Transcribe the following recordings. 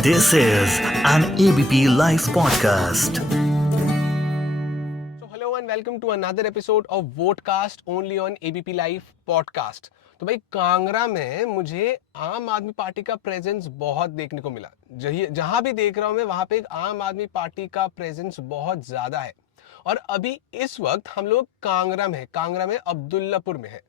This is an ABP Life podcast. So hello and welcome to another episode of Votecast only on ABP Life podcast. तो भाई कांगड़ा में मुझे आम Aadmi party का presence बहुत देखने को मिला। जहां भी देख रहा हूं मैं वहां पे एक आम आदमी पार्टी का प्रेजेंस बहुत ज्यादा है। और अभी इस वक्त हम लोग कांगड़ा में अब्दुल्लापुर में है।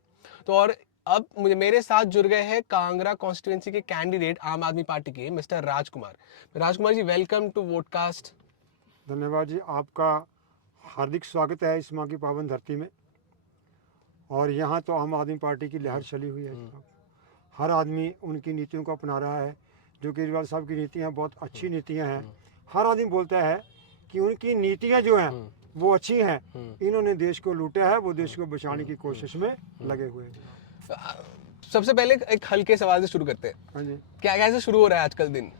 तो और अब मेरे साथ जुड़ गए हैं कांगड़ा कॉन्स्टिट्यूएंसी के कैंडिडेट आम आदमी पार्टी के mister Rajkumar ji, welcome to Votecast. धन्यवाद जी, आपका हार्दिक स्वागत है इस माँ की पावन धरती में। और यहाँ तो आम आदमी पार्टी की लहर चली हुई है जनाब। हर आदमी उनकी नीतियों को अपना रहा है। जो केजरीवाल साहब की नीतियाँ बहुत अच्छी नीतियाँ हैं। हर आदमी बोलता है कि उनकी नीतियाँ जो हैं वो अच्छी हैं। इन्होंने देश को लूटा है, वो देश को बचाने की कोशिश में लगे हुए हैं। सबसे पहले एक हल्के सवाल से शुरू करते हैं। हाँ जी, क्या कैसे शुरू हो रहा है आजकल दिन?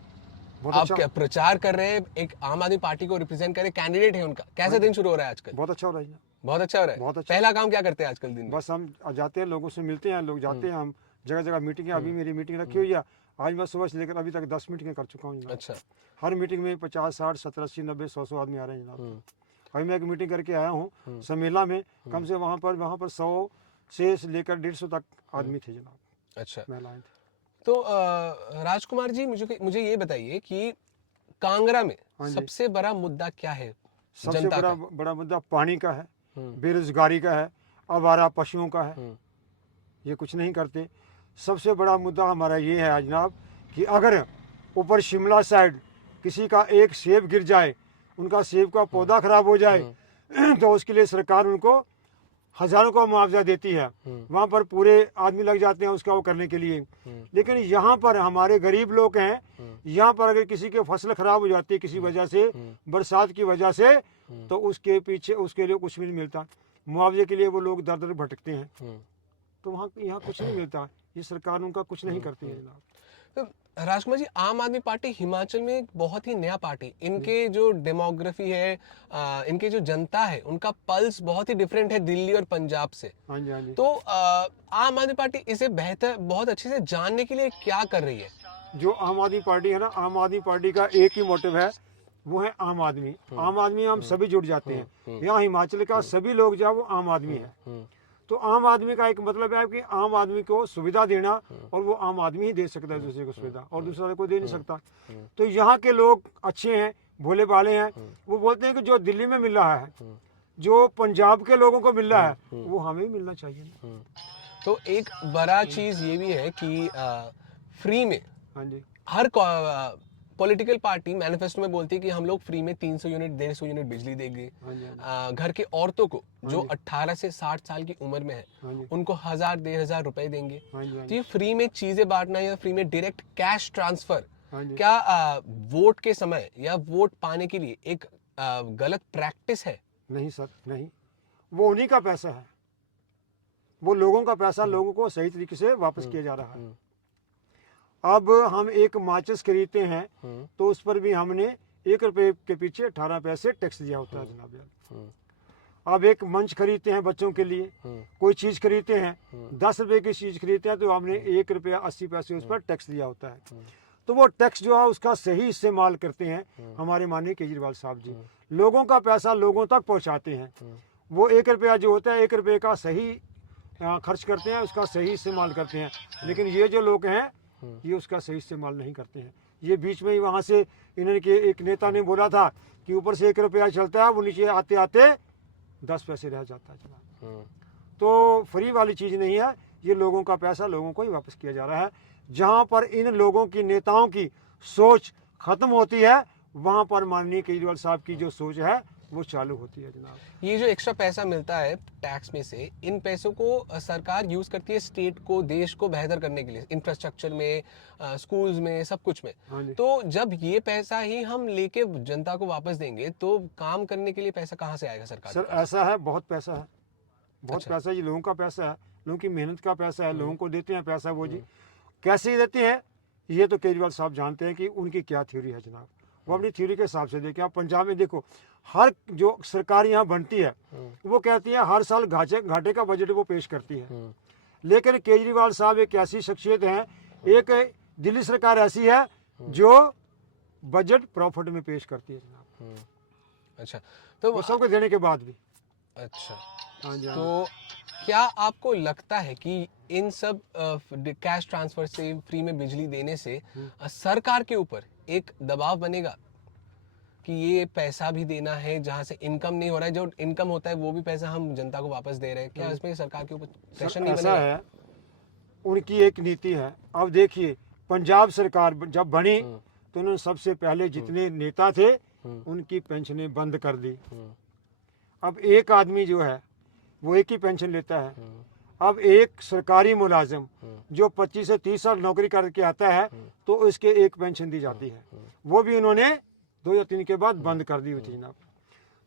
बहुत आप अच्छा, क्या प्रचार कर रहे हैं, एक आम आदमी पार्टी को रिप्रेजेंट कर रहे कैंडिडेट है उनका, कैसे दिन शुरू हो रहा है आजकल? बहुत अच्छा हो रहा है। बहुत अच्छा हो रहा है। बहुत अच्छा। पहला काम क्या करते हैं आजकल दिन में? बस हम जाते हैं, लोगों से मिलते हैं, लोग जाते हैं, हम जगह जगह मीटिंग है। अभी मेरी मीटिंग रखी हुई है। आज मैं सुबह से लेकर अभी तक 10 मीटिंगें कर चुका हूँ जनाब। अच्छा। हर मीटिंग में 50, 60, 70, 80, 90, 100 आदमी आ रहे हैं जनाब। अभी मैं एक मीटिंग करके आया हूँ सम्मेला में, कम से वहाँ पर 100 से लेकर 150 तक आदमी थे जनाब, अच्छा, महिलाएं थी। तो राजकुमार जी, मुझे ये बताइए कि कांगड़ा में हाँ जी। सबसे बड़ा मुद्दा क्या है? सबसे जनता का? बड़ा मुद्दा पानी का है, बेरोजगारी का है, आवारा पशुओं का है। ये कुछ नहीं करते। सबसे बड़ा मुद्दा हमारा ये है जनाब कि अगर ऊपर शिमला साइड किसी का एक सेब गिर जाए, उनका सेब का पौधा खराब हो जाए, तो उसके लिए सरकार उनको हजारों का मुआवजा देती है। वहाँ पर पूरे आदमी लग जाते हैं उसका वो करने के लिए। लेकिन यहाँ पर हमारे गरीब लोग हैं, यहाँ पर अगर किसी की फसल खराब हो जाती है किसी वजह से, बरसात की वजह से, तो उसके पीछे उसके लिए कुछ भी नहीं मिलता। मुआवजे के लिए वो लोग दर दर भटकते हैं। तो वहाँ यहाँ कुछ नहीं मिलता। ये सरकार उनका कुछ नहीं करती है जनाब। तो राजकुमार जी, आम आदमी पार्टी हिमाचल में एक बहुत ही नया पार्टी, इनके जो डेमोग्राफी है, इनके जो जनता है, उनका पल्स बहुत ही डिफरेंट है दिल्ली और पंजाब से। हाँ जी, हाँ जी। तो आम आदमी पार्टी इसे बेहतर, बहुत अच्छे से जानने के लिए क्या कर रही है? जो आम आदमी पार्टी है ना, आम आदमी पार्टी का एक ही मोटिव है, वो है आम आदमी। आम आदमी हम सभी जुड़ जाते हैं। यहाँ हिमाचल का सभी लोग जो है वो आम आदमी है। तो आम आदमी का एक मतलब है कि आम आदमी को सुविधा देना, और वो आम आदमी ही दे सकता है दूसरे को सुविधा, और दूसरा कोई दे नहीं सकता। तो यहाँ के लोग अच्छे हैं, भोले भाले हैं। वो बोलते हैं कि जो दिल्ली में मिल रहा है, जो पंजाब के लोगों को मिल रहा है, वो हमें भी मिलना चाहिए ना। तो एक बड़ा चीज ये भी है कि फ्री में, हाँ जी, हर पॉलिटिकल पार्टी मैनिफेस्टो में बोलती है कि हम लोग फ्री में 300 यूनिट 150 यूनिट बिजली देंगे। हाँ जी, हाँ घर के औरतों को जो 18 से 60 साल की उम्र में है, जी, उनको 1,000-1,500 रुपए देंगे। हाँ जी, हाँ तो जी, ये फ्री में चीजें बांटना या फ्री में डायरेक्ट कैश ट्रांसफर, हाँ जी। क्या वोट के समय या वोट पाने के लिए एक गलत प्रैक्टिस है? नहीं सर, नहीं। वो उन्हीं का पैसा है, वो लोगों का पैसा लोगों को सही तरीके से वापस किया जा रहा है। अब हम एक माचिस खरीदते हैं तो उस पर भी हमने 1 रुपए के पीछे 18 पैसे टैक्स दिया होता है जनाब यार। अब एक मंच खरीदते हैं बच्चों के लिए, कोई चीज़ खरीदते हैं, 10 रुपए की चीज़ खरीदते हैं तो हमने 1 रुपया 80 पैसे उस पर टैक्स दिया होता है। तो वो टैक्स जो है उसका सही इस्तेमाल करते हैं हमारे माननीय केजरीवाल साहब जी। लोगों का पैसा लोगों तक पहुंचाते हैं। वो 1 रुपया जो होता है 1 रुपये का सही खर्च करते हैं, उसका सही इस्तेमाल करते हैं। लेकिन ये जो लोग हैं ये उसका सही इस्तेमाल नहीं करते हैं। ये बीच में ही वहाँ से इन्होंने के एक नेता ने बोला था कि ऊपर से 1 रुपया चलता है, वो नीचे आते आते 10 पैसे रह जाता है जनाब। तो फ्री वाली चीज़ नहीं है, ये लोगों का पैसा लोगों को ही वापस किया जा रहा है। जहाँ पर इन लोगों की नेताओं की सोच खत्म होती है, वहाँ पर माननीय केजरीवाल साहब की जो सोच है वो चालू होती है जनाब। ये जो एक्स्ट्रा पैसा मिलता है टैक्स में से, इन पैसों को सरकार यूज करती है स्टेट को, देश को बेहतर करने के लिए, इंफ्रास्ट्रक्चर में, स्कूल्स में, सब कुछ में। हाँ जी। तो जब ये पैसा ही हम लेके जनता को वापस देंगे तो काम करने के लिए पैसा कहाँ से आएगा सरकार सर के पास? ऐसा है, बहुत पैसा है, बहुत अच्छा। पैसा। ये लोगों का पैसा है, लोगों की मेहनत का पैसा है, लोगों को देते हैं पैसा वो जी। कैसे देते हैं ये तो केजरीवाल साहब जानते हैं कि उनकी क्या थ्योरी है जनाब। वो अपनी थ्योरी के हिसाब से देखें। आप पंजाब में देखो, हर जो सरकार यहाँ बनती है वो कहती है हर साल घाटे का बजट वो पेश करती है। लेकिन केजरीवाल साहब एक ऐसी शख्सियत हैं, एक दिल्ली सरकार ऐसी है जो बजट प्रॉफिट में पेश करती है जनाब। अच्छा, तो वो सबको देने के बाद भी। अच्छा, हाँ जी, हाँ जी। तो क्या आपको लगता है कि इन सब कैश ट्रांसफर से, फ्री में बिजली देने से सरकार के ऊपर एक दबाव बनेगा कि ये पैसा भी देना है, जहां से इनकम नहीं हो रहा है, जो इनकम होता है वो भी पैसा हम जनता को वापस दे रहे हैं, क्या इसमें सरकार के ऊपर प्रेशर नहीं ऐसा बनेगा? है, उनकी एक नीति है। अब देखिए, पंजाब सरकार जब बनी तो उन्होंने सबसे पहले जितने नेता थे उनकी पेंशनें बंद कर दी। अब एक आदमी जो है वो एक ही पेंशन लेता है। अब एक सरकारी मुलाजिम जो 25 से 30 साल नौकरी करके आता है तो उसके एक पेंशन दी जाती है, वो भी उन्होंने 2 या 3 के बाद बंद कर दी हुई थी जनाब।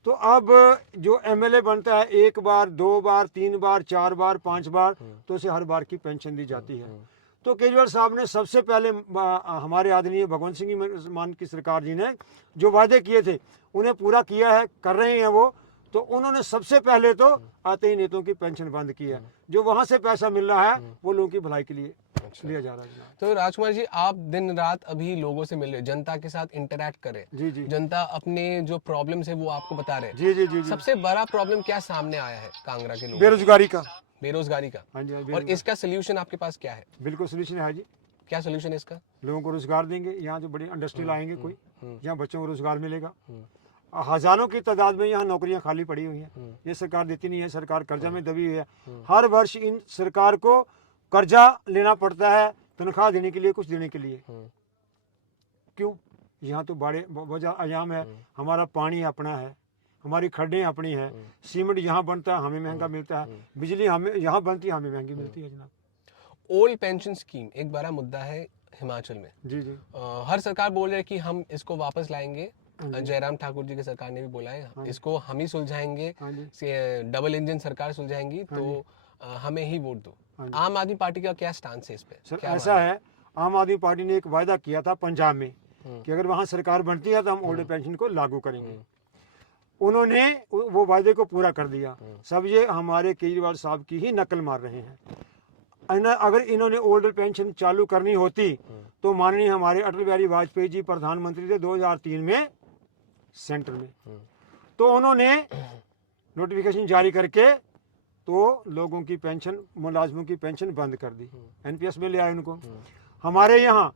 तो अब जो एमएलए बनता है 1 बार, 2 बार, 3 बार, 4 बार, 5 बार, तो उसे हर बार की पेंशन दी जाती है। तो केजरीवाल साहब ने सबसे पहले हमारे आदरणीय भगवंत सिंह मान की सरकार जी ने जो वादे किए थे उन्हें पूरा किया है, कर रहे हैं वो। तो उन्होंने सबसे पहले तो आते ही नेताओं की पेंशन बंद की है। जो वहां से पैसा मिल रहा है वो लोगों की भलाई के लिए लिया जा रहा है। तो राजकुमार जी, आप दिन रात अभी लोगों से मिल रहे, जनता के साथ इंटरेक्ट कर रहे, जी जी जनता अपने जो प्रॉब्लम्स है वो आपको बता रहे, जी जी जी जी। सबसे बड़ा प्रॉब्लम क्या सामने आया है कांगड़ा के लोगों? बेरोजगारी का। बेरोजगारी का। हाँ जी, हाँ, और बेरोजगारी। इसका सोल्यूशन आपके पास क्या है? बिल्कुल सोल्यूशन है जी। क्या सोल्यूशन है इसका? लोगों को रोजगार देंगे, यहाँ जो बड़ी इंडस्ट्री लाएंगे कोई, यहाँ बच्चों को रोजगार मिलेगा। हजारों की तादाद में यहाँ नौकरियां खाली पड़ी हुई हैं, ये सरकार देती नहीं है। सरकार कर्जा में दबी हुई है। हर वर्ष इन सरकार को कर्जा लेना पड़ता है तनख्वाह देने के लिए, कुछ देने के लिए। क्यों? यहाँ तो बड़े वजह अयाम है। हमारा पानी अपना है, हमारी खड्डें अपनी हैं, सीमेंट यहाँ बनता है हमें महंगा मिलता है, बिजली हमें यहाँ बनती है हमें महंगी मिलती है जनाब। ओल्ड पेंशन स्कीम एक बड़ा मुद्दा है हिमाचल में। जी जी। हर सरकार बोल रही है कि हम इसको वापस लाएंगे। जयराम ठाकुर जी की सरकार ने भी बोला है इसको हम ही सुलझाएंगे, डबल इंजन सरकार सुलझाएंगी, तो हमें ही वोट दो। आम आदमी पार्टी का क्या स्टांस है इस पे? सर ऐसा है, आम आदमी पार्टी ने एक वायदा किया था पंजाब में कि अगर वहाँ सरकार बनती है तो हम ओल्ड पेंशन को लागू करेंगे। उन्होंने वो वायदे को पूरा कर दिया। सब ये हमारे केजरीवाल साहब की ही नकल मार रहे हैं। अगर इन्होंने ओल्ड पेंशन चालू करनी होती तो माननीय हमारे अटल बिहारी वाजपेयी जी प्रधानमंत्री थे 2003 में सेंटर में, तो उन्होंने नोटिफिकेशन जारी करके तो लोगों की पेंशन, मुलाजमों की पेंशन बंद कर दी, एनपीएस में ले आए उनको। हमारे यहाँ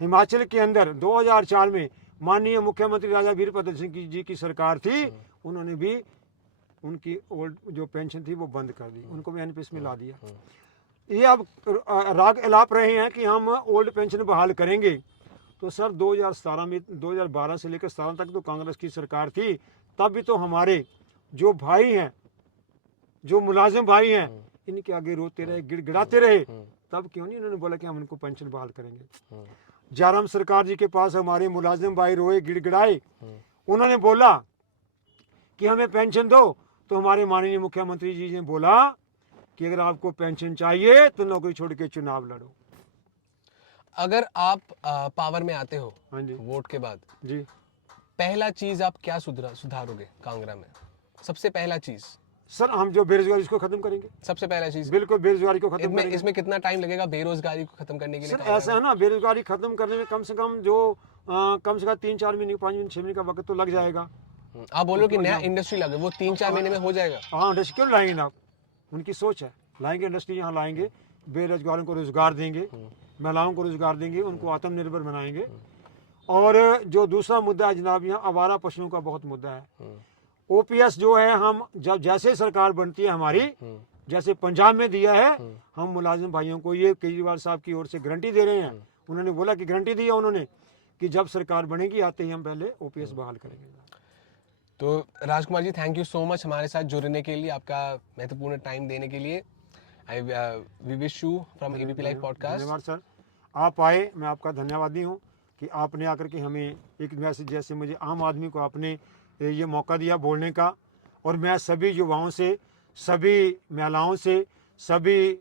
हिमाचल के अंदर 2004 में माननीय मुख्यमंत्री राजा वीरभद्र सिंह जी की सरकार थी, उन्होंने भी उनकी ओल्ड जो पेंशन थी वो बंद कर दी, उनको भी एनपीएस में ला दिया। ये अब राग अलाप रहे हैं कि हम ओल्ड पेंशन बहाल करेंगे। तो सर 2017 में, 2012 से लेकर 17 तक तो कांग्रेस की सरकार थी, तब भी तो हमारे जो भाई हैं, जो मुलाजिम भाई हैं, इनके आगे रोते रहे, गिड़गिड़ाते रहे, तब क्यों नहीं उन्होंने बोला कि हम इनको पेंशन बहाल करेंगे। जयराम सरकार जी के पास हमारे मुलाजिम भाई रोए, गिड़गिड़ाए, उन्होंने बोला कि हमें पेंशन दो, तो हमारे माननीय मुख्यमंत्री जी ने बोला कि अगर आपको पेंशन चाहिए तो नौकरी छोड़ के चुनाव लड़ो। अगर आप पावर में आते हो, हाँ जी, वोट के बाद जी, पहला चीज आप क्या सुधारोगे कांगड़ा में? सबसे पहला चीज सर हम जो बेरोजगारी इसको खत्म करेंगे। सबसे पहला चीज बिल्कुल बेरोजगारी को खत्म करेंगे। इसमें कितना टाइम लगेगा बेरोजगारी को खत्म करने के लिए? सर ऐसा है ना, बेरोजगारी खत्म करने में कम से कम जो कम से कम 3-4 महीने, 5 महीने, 6 महीने का वक्त तो लग जाएगा। आप बोल रहे हो कि नया इंडस्ट्री लगे, वो 3-4 महीने में हो जाएगा? हाँ, इंडस्ट्री क्यों लाएंगे ना आप? उनकी सोच है, लाएंगे इंडस्ट्री, यहाँ लाएंगे, बेरोजगारों को रोजगार देंगे, महिलाओं को रोजगार देंगे, उनको आत्मनिर्भर बनाएंगे। और जो दूसरा मुद्दा है जनाब, यहाँ आवारा पशुओं का बहुत मुद्दा है। ओपीएस जो है, हम जब जैसे सरकार बनती है हमारी, जैसे पंजाब में दिया है, हम मुलाजिम भाइयों को ये केजरीवाल साहब की ओर से गारंटी दे रहे हैं। उन्होंने बोला कि गारंटी दी है उन्होंने कि जब सरकार बनेगी आते ही हम पहले ओपीएस बहाल करेंगे। तो Rajkumar ji, thank you so much हमारे साथ जुड़ने के लिए, आपका महत्वपूर्ण टाइम देने के लिए। We wish you from ABP live podcast. धन्यवाद सर, आप आए, मैं आपका धन्यवादी हूँ कि आपने आकर के हमें एक मैसेज, जैसे मुझे आम आदमी को आपने ये मौका दिया बोलने का। और मैं सभी युवाओं से, सभी महिलाओं से, सभी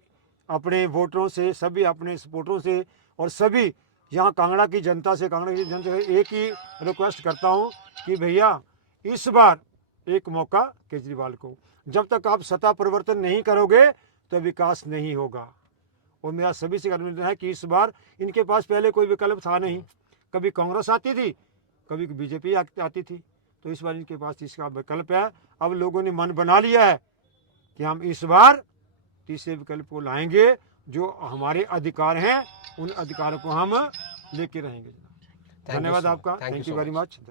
अपने वोटरों से, सभी अपने सपोर्टरों से और सभी यहाँ कांगड़ा की जनता से एक ही रिक्वेस्ट करता हूँ कि भैया इस बार एक मौका केजरीवाल को, जब तक आप सत्ता परिवर्तन नहीं करोगे तो विकास नहीं होगा। और मेरा सभी से निवेदन है कि इस बार इनके पास पहले कोई विकल्प था नहीं, कभी कांग्रेस आती थी, कभी बीजेपी आती थी, तो इस बार इनके पास इसका विकल्प है। अब लोगों ने मन बना लिया है कि हम इस बार तीसरे विकल्प को लाएंगे, जो हमारे अधिकार हैं उन अधिकारों को हम लेके रहेंगे। धन्यवाद आपका, थैंक यू वेरी मच।